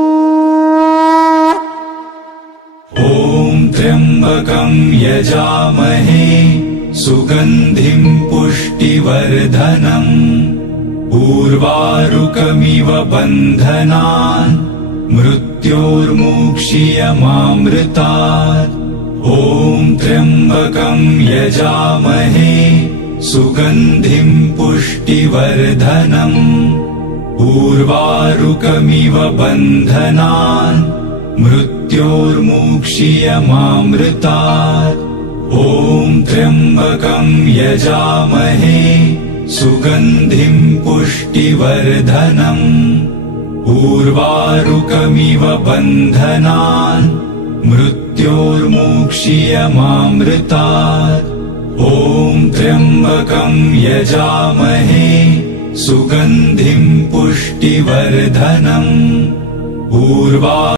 ॐ त्र्यम्बकं यजामहे सुगन्धिं पुष्टिवर्धनम् उर्वारुकमिव बन्धनान् मृत्योर्मुक्षीयमामृतात्। ॐ त्र्यम्बकं यजामहे सुगन्धिं पुष्टिवर्धनम् उर्वारुकमिव बन्धनान् मृत्योर्मुक्षीयमामृतात्। ॐ त्र्यम्बकं यजामहे सुगन्धिं पुष्टिवर्धनम् उर्वारुकमिव बन्धनान् मृत्योर्मुक्षीयमामृतात्। ॐ त्र्यम्बकं यजामहे सुगन्धिं पुष्टिवर्धनम्